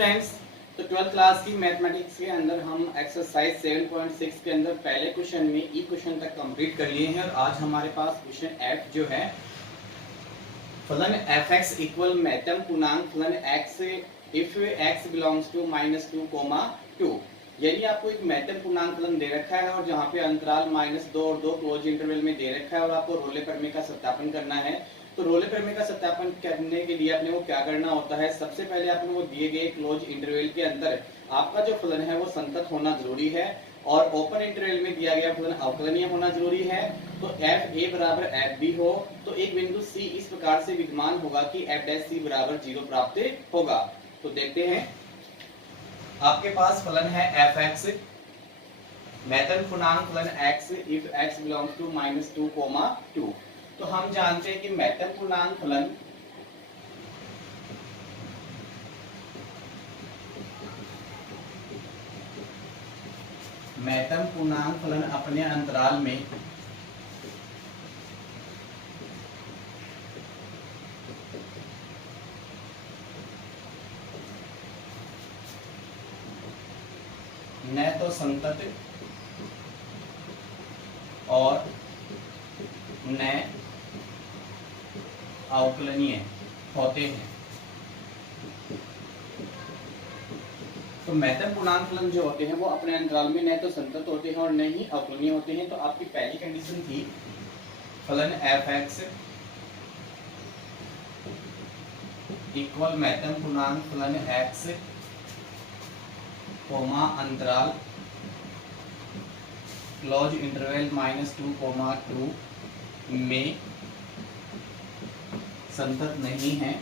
Students, तो 12th class की mathematics के अंदर हम एक्सरसाइज 7.6 के अंदर पहले क्वेश्चन में ई क्वेश्चन तक कंप्लीट कर लिए हैं और आज हमारे पास क्वेश्चन एफ जो है फलन एफ एक्स इक्वल मैथम पूर्णांक फलन x if x belongs to -2, यदि आपको एक मैथम पूर्णांक फलन दे रखा है और जहाँ पे अंतराल -2 और 2 क्लोज इंटरवल में दे रखा है और आपको रोले प्रमेय का सत्यापन करना है। तो रोले प्रमेय का सत्यापन करने के लिए आपने वो क्या करना होता है, सबसे पहले आपने वो दिए गए क्लोज इंटरवल के अंदर आपका जो फलन है वो संतत होना जरूरी है और ओपन इंटरवल में दिया गया फलन अवकलनीय होना जरूरी है। तो एफ ए बराबर एफ बी हो तो एक बिंदु सी इस प्रकार से विद्यमान होगा कि एफ डैश सी बराबर 0 प्राप्त होगा। तो देखते हैं, आपके पास फलन है एफ एक्स मैथम पूर्णांक फलन x if x belongs to -2, तो हम जानते हैं कि मैथम पूर्णांक फलन अपने अंतराल में न तो संतत और न अवकलनीय होते हैं। तो मैथम पूर्णांक फलन जो होते हैं वो अपने अंतराल में न तो संतत होते हैं और न ही अवकलनीय होते हैं। तो आपकी पहली कंडीशन थी फलन एफ एक्स इक्वल मैथम पूर्णांक फलन एक्स कोमा अंतराल क्लोज इंटरवल -2, 2 में संतत नहीं है।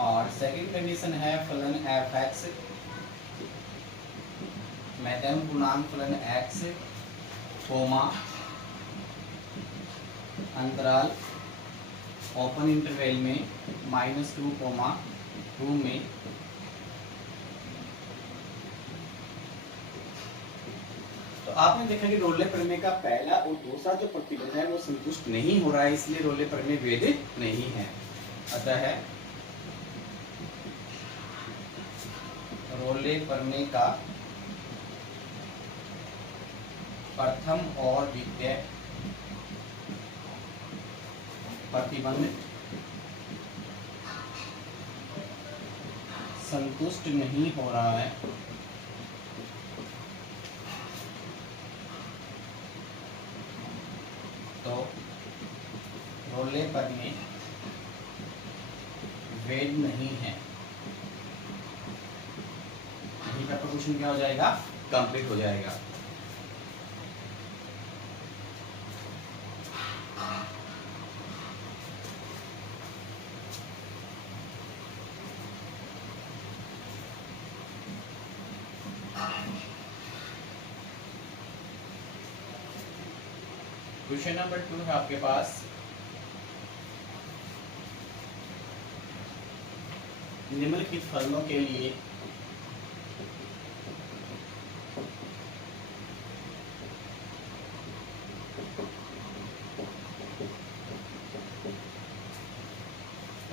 और सेकंड कंडीशन है फलन एफ एक्स मैथम पूर्णांक फलन एक्स कोमा अंतराल ओपन इंटरवल में -2, 2 में तो आपने देखा कि रोले प्रमेय का पहला और दूसरा जो प्रतिबंध है वो संतुष्ट नहीं हो रहा है, इसलिए रोले प्रमेय वैध नहीं है। अतः रोले प्रमेय का प्रथम और द्वितीय प्रतिबंध संतुष्ट नहीं हो रहा है, तो रोले प्रमेय वैध नहीं है। यही का क्वेश्चन क्या हो जाएगा, कंप्लीट हो जाएगा। क्वेश्चन नंबर 2 है आपके पास, निम्नलिखित फलनों के लिए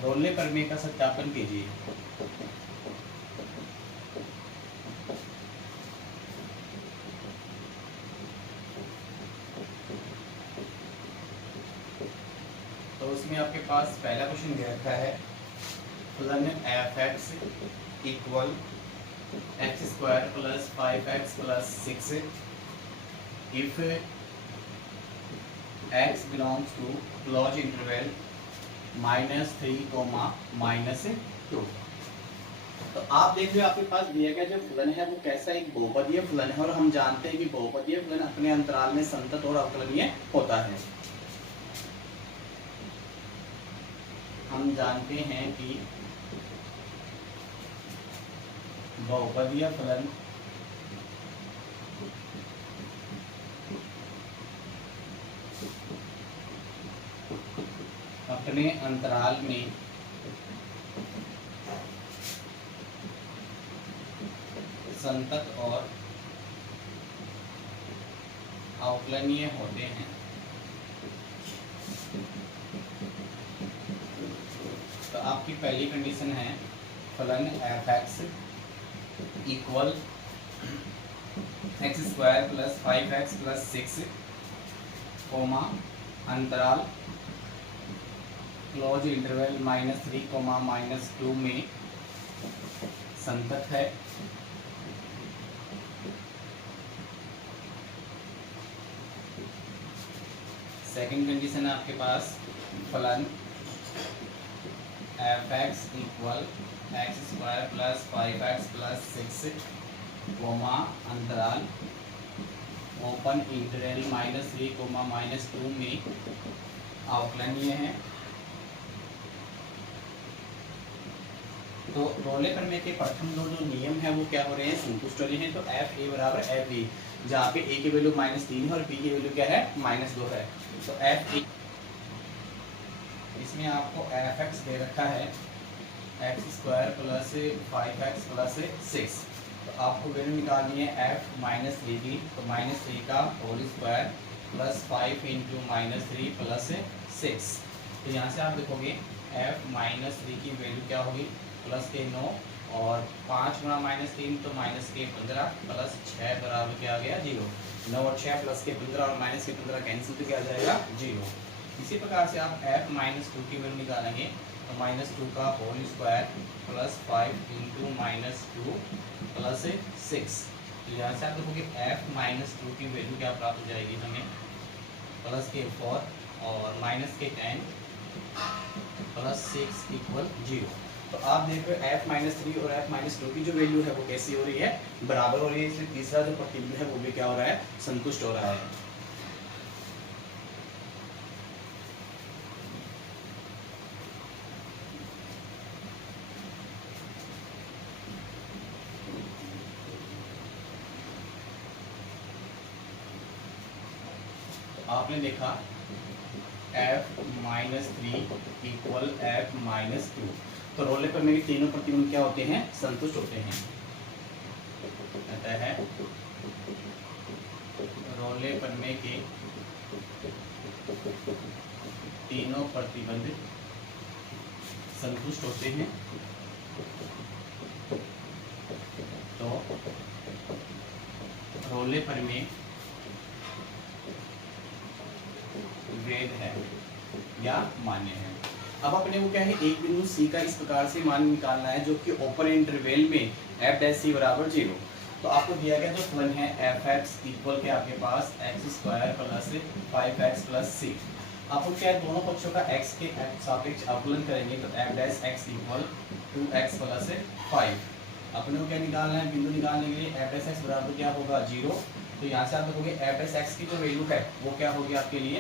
रोले प्रमेय का सत्यापन कीजिए। तो उसमें आपके पास पहला क्वेश्चन दे रखा है फलन F x equal x² + 5x + 6 if x belongs to close interval -3, -2। तो आप देख रहे हो आपके पास दिया गया जो फलन है वो कैसा एक बहुपदीय फलन है और हम जानते हैं कि बहुपदीय फलन अपने अंतराल में संतत और अवकलनीय होता है। हम जानते हैं कि बहुपदीय फलन अपने अंतराल में संतत और अवकलनीय होते हैं। आपकी पहली कंडीशन है फलन F x equal x square plus 5x plus 6 comma अंतराल क्लोज इंटरवल -3 -2 में संतत है। सेकंड कंडीशन है आपके पास फलन F x equal x square plus 5x plus 6 comma अंतराल ओपन इंटरवल -3 -2 में अवकलनीय है। तो रोले प्रमेय के प्रथम दो जो नियम है वो क्या हो रहे हैं, संतुष्ट हो रहे हैं। तो एफ ए बराबर एफ बी, जहाँ पे ए की वैल्यू -3 है और बी की वैल्यू क्या है -2 है। तो एफ ए, इसमें आपको एफ एक्स दे रखा है x square plus 5x plus 6। तो आपको वैल्यू निकालनी है एफ -3 की, तो -3 का whole square plus 5 into -3 plus 6। तो यहाँ से आप देखोगे एफ -3 की वैल्यू क्या होगी, प्लस के 9 और 5 गुणा -3 तो माइनस के 15 प्लस 6 बराबर क्या आ गया 0। 9 और 6 प्लस के 15 और माइनस के 15 कैंसिल तो क्या आ जाएगा 0। इसी प्रकार से आप f -2 की वैल्यू निकालेंगे तो -2 का whole square plus 5 into -2 plus 6। तो यहाँ से आप देखोगे f -2 की वैल्यू क्या प्राप्त हो जाएगी हमें, प्लस के 4 और माइनस के 10 प्लस 6 इक्वल 0। तो आप देख रहे हो f -3 और f -2 की जो वैल्यू है वो कैसी हो रही है, बराबर हो रही है। इसलिए तीसरा जो प्रतिबिंब है वो भी क्या हो रहा है, संतुष्ट हो रहा है। आपने देखा f -3 इक्वल f -2, तो रोले पर मेरे तीनों प्रतिबिंब क्या होते हैं, संतुष्ट होते हैं। अतः रोले पर में के तीनों प्रतिबंध संतुष्ट होते हैं। तो रोले पर में वैध है या मान्य है। अब अपने को क्या है, एक बिंदु सी का इस प्रकार से मान निकालना है जो कि ओपन इंटरवल में f डैश सी बराबर 0। तो आपको दिया गया जो फलन है एफ एक्स इक्वल के आपके पास x square plus 5x plus 6। आपको क्या है, दोनों पक्षों का x के सापेक्ष अवकलन करेंगे तो f dash x equal 2x plus 5। अपने को क्या निकालना है, बिंदु निकालने के लिए f डैश x बराबर क्या होगा 0। तो यहाँ से आप देखोगे f डैश x की जो वैल्यू है वो क्या होगी आपके लिए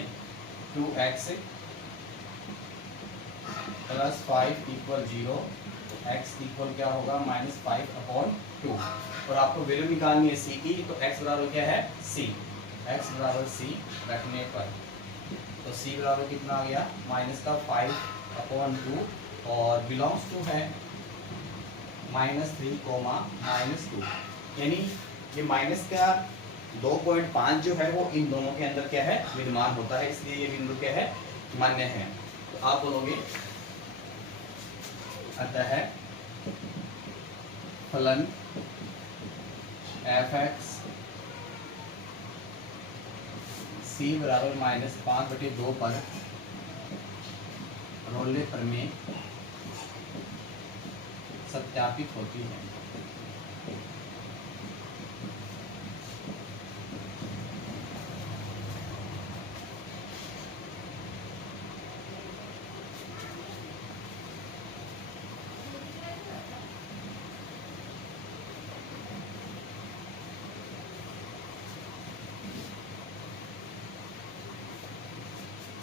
2x plus 5 equal 0, x equal क्या होगा -5/2। और आपको वैल्यू निकालनी है c की, तो x बराबर क्या है c, x बराबर c रखने पर तो c बराबर कितना आ गया -5/2 और बिलोंग्स टू है -3, -2। यानी ये माइनस का 2.5 जो है वो इन दोनों के अंदर क्या है, विद्यमान होता है। इसलिए ये बिंदु क्या है, मान्य है। तो आप बोलोगे अतः फलन एफ एक्स सी बराबर -5/2 पर रोले प्रमेय सत्यापित होती है।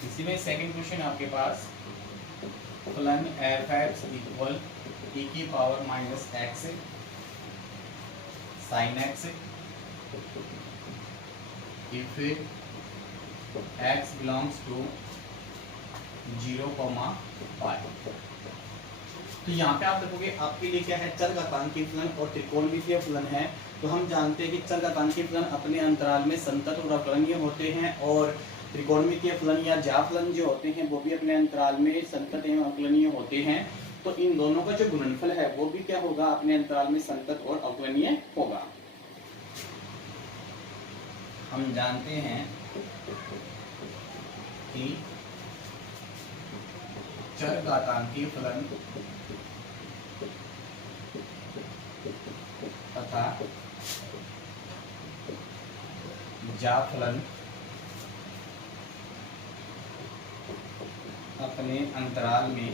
इसी में सेकंड क्वेश्चन आपके पास फलन एफ एक्स इक्वल e की power -x sin x if x belongs to 0, pi। तो यहाँ पे आप देखोगे आपके लिए क्या है, चरघातांकी फलन और त्रिकोणमितीय फलन है। तो हम जानते हैं कि चरघातांकी फलन अपने अंतराल में संतत और अवकलनीय होते हैं और त्रिकोणमितीय फलन या ज्या फलन जो होते हैं वो भी अपने अंतराल में संतत एवं अवकलनीय होते हैं। तो इन दोनों का जो गुणनफल है वो भी क्या होगा, अपने अंतराल में संतत और अवकलनीय होगा। हम जानते हैं कि चरघातांकीय फलन तथा जाफलन अपने अंतराल में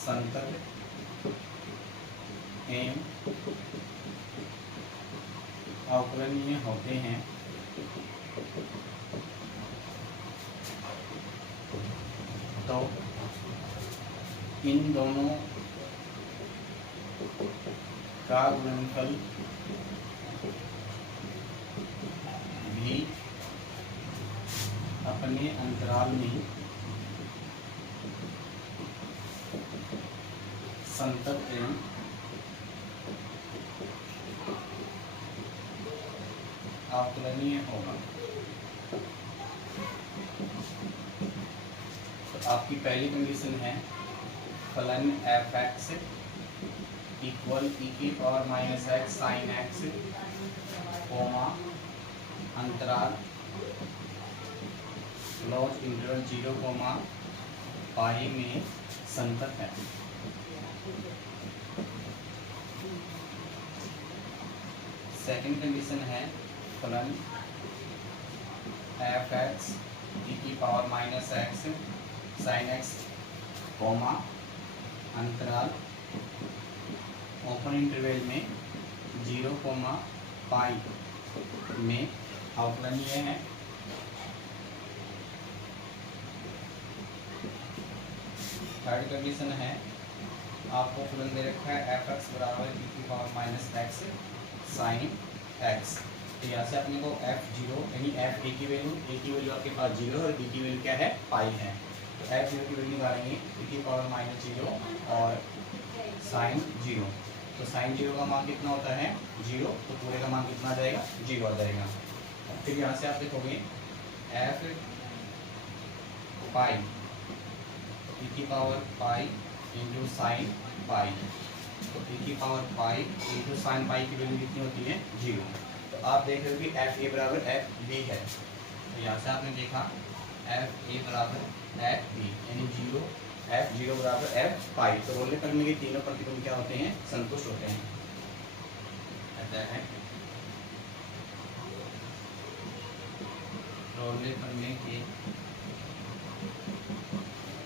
संतत एवं अवकलनीय होते हैं। तो इन दोनों का गुणनफल भी अपने अंतराल में संतत एवं अवकलनीय होगा। तो आपकी पहली कंडीशन है फलन f(x) equal e⁻x sin x, अंतराल लॉज इंटरवल 0, पाई में संतत है। सेकंड कंडीशन है फलन f(x) e⁻x sin x, अंतराल ओपन इंटरवल में 0, पाई में अवकलनीय है। थर्ड कंडीशन है आपको फलन दे रखा है f(x) बराबर e⁻x sin x। तो यहाँ से अपने को f0 यानी f a की वैल्यू आपके पास 0 और b की वैल्यू क्या है, पाई है। तो f0 की वैल्यू निकालेंगे e⁻0 और sin 0। तो sin 0 का मान कितना होता है, 0, तो पूरे का मान कितना आ जाएगा, 0 आ जाएगा। फिर यहाँ से आप देखोगे f पाई e⁻पाई इंटू साइन पाई, तो e⁻पाई इंटू साइन पाई की वैल्यू कितनी होती है, 0। तो आप देख रहे हो कि f a बराबर f b है। तो यहाँ से आपने देखा f a बराबर f b यानी 0, f0 बराबर f पाई। तो रोले करने के तीनों प्रतिबंध क्या होते हैं, संतुष्ट होते हैं। रोले करने के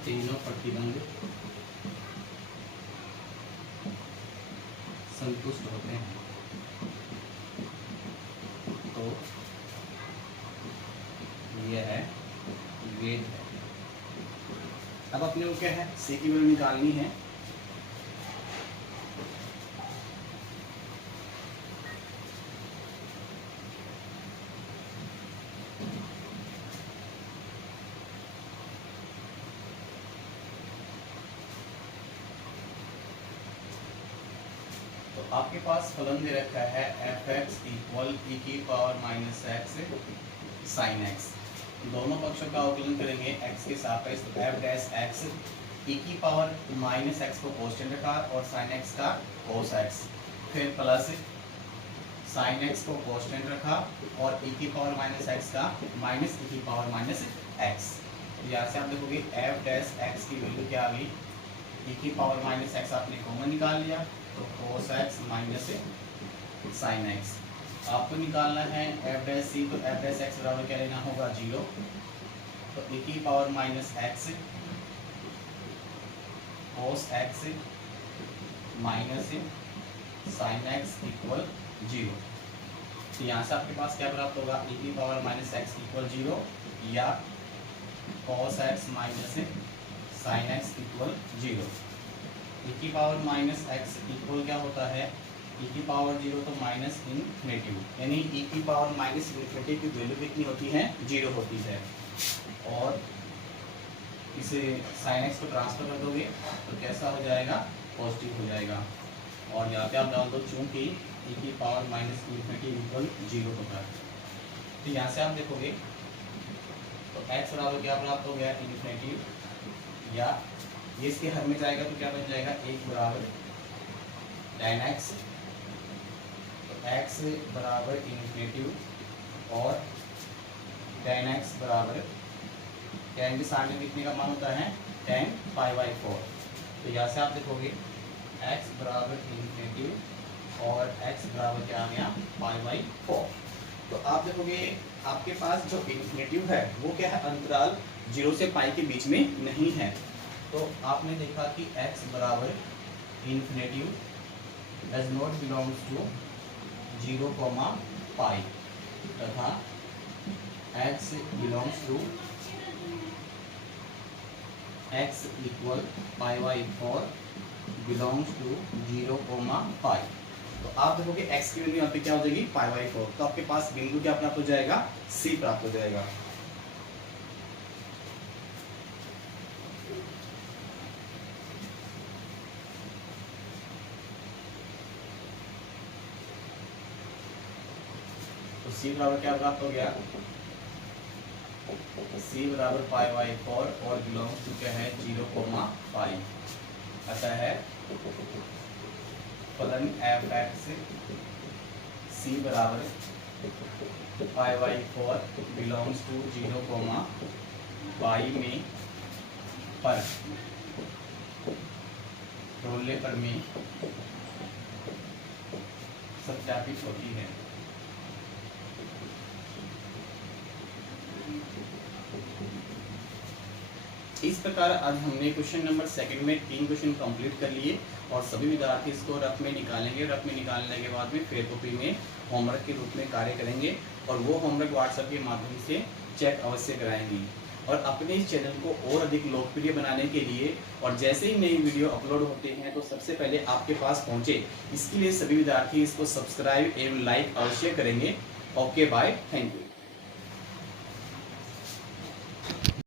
तीनों प्रतिबंध संतुष्ट होते हैं। तो यह है वेद है। अब अपने को क्या है, सी की वैल्यू निकालनी है। तो आपके पास फलन दे रखा है f(x) equal e⁻x sin x। दोनों पक्षों का अवकलन करेंगे x के सापेक्ष। तो f'(x) e⁻x को कांस्टेंट रखा और sin x का cos x, फिर प्लस sin x को कांस्टेंट रखा और e⁻x का माइनस e⁻x। यहाँ से आप देखोगे f'(x) की वैल्यू क्या आ गई, e⁻x आपने कॉमन निकाल लिया, तो cos x minus sin x। आपको निकालना है f'(c), तो f'(x) बराबर क्या लेना होगा, 0। तो e⁻x cos x minus sin x equal 0। तो यहाँ से आपके पास क्या प्राप्त होगा, e⁻x इक्वल 0 या cos x minus sin x equal 0। e⁻x equal क्या होता है, e⁻0 तो माइनस इन्फिनिटी, यानी e⁻∞ की वैल्यू कितनी होती है, 0 होती है। और इसे sin x को ट्रांसफर कर दोगे तो कैसा हो जाएगा, पॉजिटिव हो जाएगा। और यहाँ पे आप डाल दो चूंकि e⁻∞ इक्वल 0 होता है। तो यहाँ से आप देखोगे तो x बराबर क्या प्राप्त हो गया, इन्फिनिटी, या ये इसके हर में जाएगा तो क्या बन जाएगा, 1 बराबर tan x। तो x बराबर इन्फिनिटी और tan x बराबर, tan के सामने कितने का मान होता है, tan π/4। तो यहाँ से आप देखोगे x बराबर इन्फिनिटी और x बराबर क्या आ गया, π/4। तो आप देखोगे आपके पास जो इन्फिनिटी है वो क्या है, अंतराल 0 से पाई के बीच में नहीं है। तो आपने देखा कि x बराबर infinity does not belongs to 0, pi, तथा x belongs to x equal π/4 belongs to 0, pi. तो आप देखोगे x की वैल्यू यहाँ पे क्या हो जाएगी, π/4। तो आपके पास बिंदु क्या प्राप्त हो जाएगा, C प्राप्त हो जाएगा। तो C बराबर क्या प्राप्त हो गया, C बराबर π/4 और बिलोंग्स टू क्या है, 0, पाई। अतः है फलन f(x) C बराबर π/4 बिलोंग्स टू 0, पाई में पर रोलने पर में सत्यापित होती है। इस प्रकार आज हमने क्वेश्चन नंबर 2 में 3 क्वेश्चन कंप्लीट कर लिए और सभी विद्यार्थी इसको रफ में निकालेंगे। रफ में निकालने के बाद में फेयर कॉपी में होमवर्क के रूप में कार्य करेंगे और वो होमवर्क व्हाट्सएप के माध्यम से चेक अवश्य कराएंगे। और अपने इस चैनल को और अधिक लोकप्रिय बनाने के लिए और जैसे ही नई वीडियो अपलोड होते हैं तो सबसे पहले आपके पास पहुंचे, इसके लिए सभी विद्यार्थी इसको सब्सक्राइब एवं लाइक अवश्य करेंगे। Okay bye, thank you.